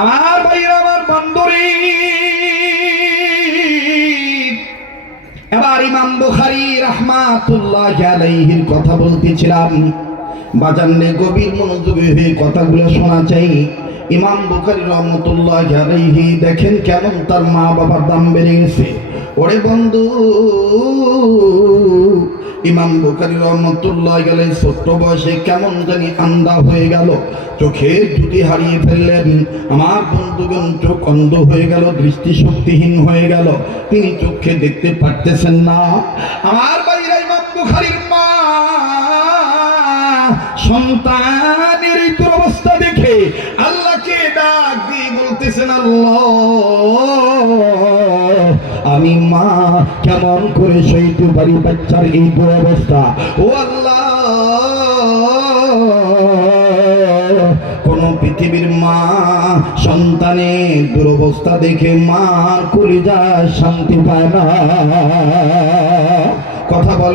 আমার ভাইয়ের আমার বন্ধুরি এবার ইমাম বুখারী রাহমাতুল্লাহ আলাইহির কথা বলতেছিলাম। বাজানলে গভীর মনোযোগী হয়ে কথাগুলো শোনা চাই ইমাম বুখারী রহমতুল্লাহ আলাইহি দেখেন কেমন তার মা বাবার দাম বেড়ে গেছে। ওরে বন্ধু ইমাম বুখারী রহমতুল্লাহ গেলে ছোট্ট বয়সে কেমন জানি আন্দা হয়ে গেল। চোখের জুতি হারিয়ে ফেললেন। আমার বন্ধুগণ চোখ অন্ধ হয়ে গেল, দৃষ্টিশক্তিহীন হয়ে গেল। তিনি চোখে দেখতে পারতেছেন না। আমার বাইরে ইমাম বুখারীর মা সন্তানের দুরবস্থা দেখে আল্লাহকে ডাক দিয়ে বলতেছেন, আল্লাহ আমি মা, কেমন করে সইতে পারি বাচ্চার এই দুরবস্থা? ও আল্লাহ! কোন পৃথিবীর মা সন্তানের দুরবস্থা দেখে মা করে যা শান্তি পায় না।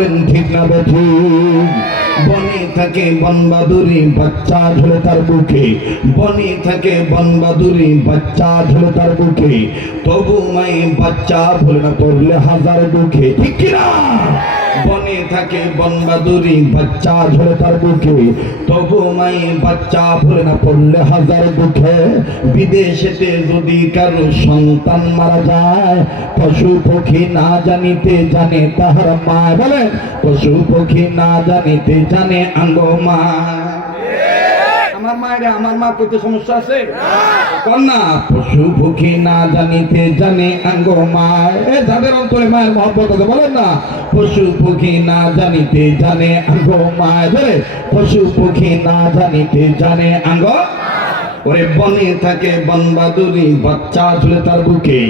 বলেন, ঠিক না বনে থাকে বনবাদুরি, বাচ্চা ধরে তার বুকে। বনে থাকে বনবাদুরি, বাচ্চা ধরে তার বুকে। তবু মাই বাচ্চা ভুলে না করলে হাজার দুঃখে। ঠিক কিনা? বনে থাকে বনবাদুরি, বাচ্চা ঝরে তার বুকে। তবু মাই বাচ্চা ভরে না পড়লে হাজার দুঃখে। বিদেশেতে যদি কারও সন্তান মারা যায়, পশু পক্ষী না জানিতে জানে তাহার মা বলে পশু পক্ষী না জানিতে জানে আঙ্গ মা আমার মায়ের আমার মা প্রতি সমস্যা আছে? কন্যা পশু পক্ষী না জানিতে জানে আঙ্গ মায়। এ যাদের অন্তরে মায়ের মহব্বত আছে বলেন না। পশু পক্ষী না জানিতে জানে আঙ্গ মায়। ধরে পশু পক্ষী না জানিতে জানে আঙ্গ ওরে বনে থাকে বনবাদুরি বাচ্চা ঝুলে তার বুকে,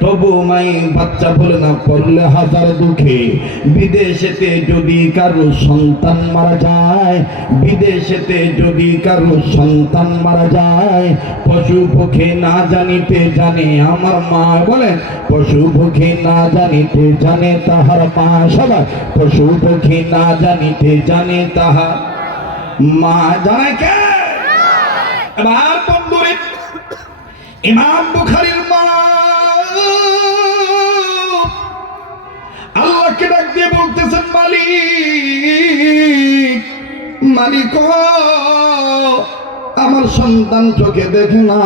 তবু মাই বাচ্চা বলে না পড়লে হাজার দুঃখে। বিদেশেতে যদি কারও সন্তান মারা যায়, বিদেশেতে যদি কারও সন্তান মারা যায়, পশু পক্ষী না জানিতে জানে আমার মা বলে পশু পক্ষী না জানিতে জানে তাহার মা, সবাই, পশু পক্ষী না জানিতে জানে তাহার মা জানে কে? এবার বন্ধুরে ইমাম বুখারীর মা। আল্লাহকে ডাক দিয়ে বলতেছেন, মালিক মালিক আমার সন্তান চোখে দেখে না।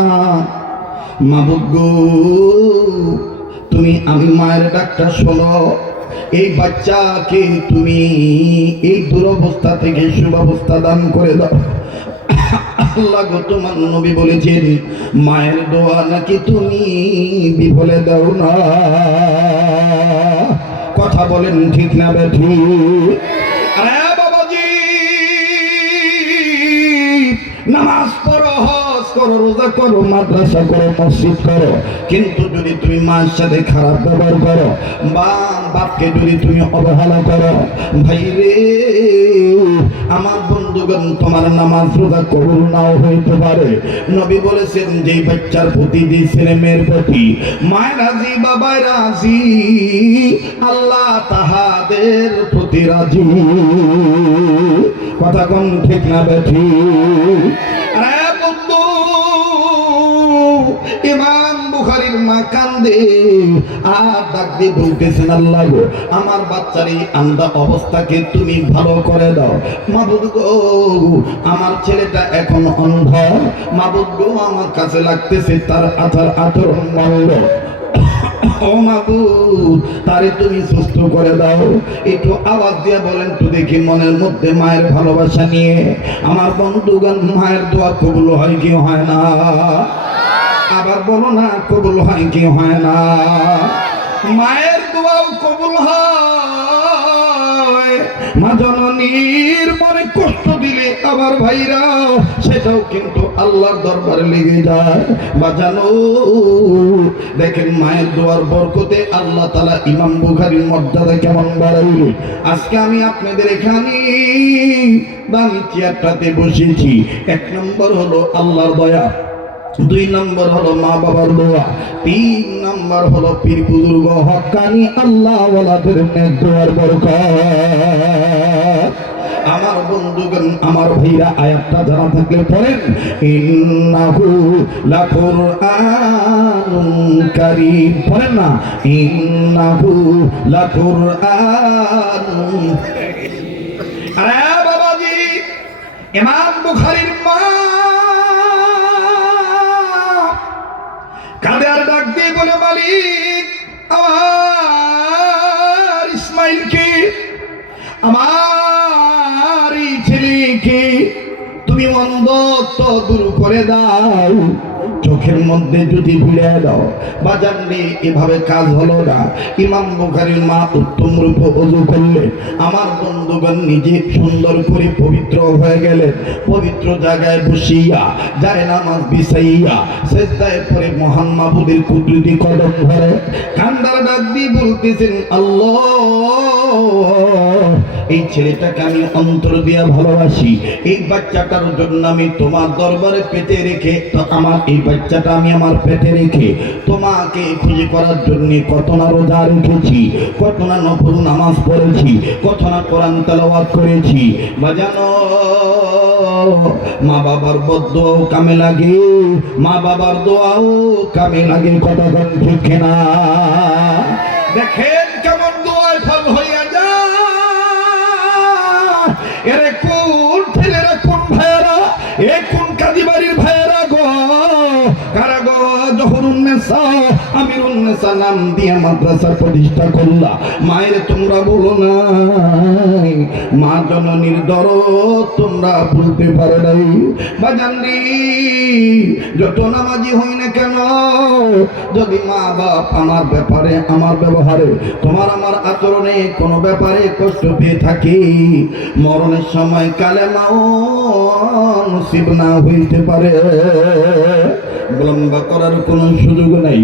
মাবুদ গো, তুমি আমি মায়ের ডাকটা শোনো। এই বাচ্চাকে তুমি এই দুরবস্থা থেকে সুব্যবস্থা দান করে দাও। আল্লাহ তোমার নবী বলেছেন, মায়ের দোয়া নাকি তুমি বিফলে দাও না? কথা বলেন ঠিক না বেঠি আরে বাবাজি, নামাজ পড়ো, হজ করো, রোজা করো, মাদ্রাসা করো, মসজিদ করো। কিন্তু যদি তুমি মায়ের সাথে খারাপ ব্যবহার করো, বা বাপকে যদি তুমি অবহেলা করো ভাই রে আমার বন্ধুগণ, তোমার নামাজ রোজা কবুল নাও হইতে পারে। নবী বলেছেন যে বাচ্চার প্রতি যে ছেলে মেয়ের প্রতি মায়ের রাজি বাবায় রাজি, আল্লাহ তাহাদের প্রতি রাজি। কথা কোন ঠিক না, বেঠি? আমার বাচ্চার এই আন্দা অবস্থাকে তুমি ভালো করে দাও। মাবুদ গো, আমার ছেলেটা এখন অন্ধ মাবুদ আমার কাছে লাগতেছে তার আচার আচরণ মন্দ ও মাবুদ, তারে তুমি সুস্থ করে দাও। একটু আওয়াজ দিয়ে বলেন তো দেখি মনের মধ্যে মায়ের ভালোবাসা নিয়ে। আমার বন্ধুগণ, মায়ের দোয়া কবুল হয় কি হয় না? আবার বলো না, কবুল হয় কি হয় না? মায়ের দোয়াও কবুল হয়। মা জননীর মনে কষ্ট দিলে আবার ভাইরা, সেটাও কিন্তু আল্লাহর দরবারে লেগে যায়। বা জানো, দেখেন মায়ের দোয়ার বরকতে আল্লাহ তালা ইমাম বুখারির মর্যাদা কেমন বাড়াইল। আজকে আমি আপনাদের এখানে দামি চেয়ারটাতে বসেছি। এক নম্বর হলো আল্লাহর দয়া। দুই নম্বর হলো মা বাবার দোয়া, তিন নম্বর হলো পীর বুজুর্গ হকানি আল্লাহ ওয়ালাদের দোয়ার বরকত। আমার বন্ধুগণ, আমার ভাইরা, আয়াতটা জানা থাকলে পড়েন। ইন্নাহু লাকুরআনুন কারীম। পড়েন না? ইন্নাহু লাকুরআনুন আরে বাবাজি, ইমাম বুখারীর মালিক আমার ইসমাইলকে আমার ছেলে ছেলেকে তুমি অন্ধত্ব দূর করে দাও। চোখের মধ্যে যদি ভিড়ে দাও বাজার নিয়ে এভাবে কাজ হলো না। ইমাম বুখারীর মা উত্তম রূপ অজু করলেন। আমার বন্ধুগণ নিজে সুন্দর করে পবিত্র হয়ে গেলেন। পবিত্র জায়গায় বসিয়া যায় নামাজ বিছাইয়া, সেজদায় পরে মহান মাবুদের কুদরতি কদম ধরে কান্দার ডাক দিয়ে বলতেছেন, আল্লাহ এই ছেলেটাকে আমি অন্তর দিয়া ভালোবাসি। এই বাচ্চাটার জন্য আমি তোমার দরবারে পেটে রেখে, তো আমার এই বাচ্চাটা আমি আমার পেটে রেখে তোমাকে খুঁজে করার জন্য কত না রোজা রেখেছি, কত না নফল নামাজ পড়েছি, কত না কোরআন তেলাওয়াত করেছি। বাজানো, মা বাবার বদোয়াও কামে লাগে, মা বাবার দোয়াও কামে লাগে কতক্ষণ ঠিক না দেখেন এরে কোন ছেলেরা কোন ভাইয়ারা এ কোন উন্নেসা নাম দিয়ে মাদ্রাসা প্রতিষ্ঠা করলা। মায়ের তোমরা বলো মা জননীর দর তোমরা নাই। যত নামাজি হই না কেন, যদি মা বাপ আমার ব্যাপারে, আমার ব্যবহারে, তোমার আমার আচরণে কোনো ব্যাপারে কষ্ট পেয়ে থাকি, মরণের সময় কালে মাও নসিব না হইতে পারে। করার কোনো সুযোগ নাই।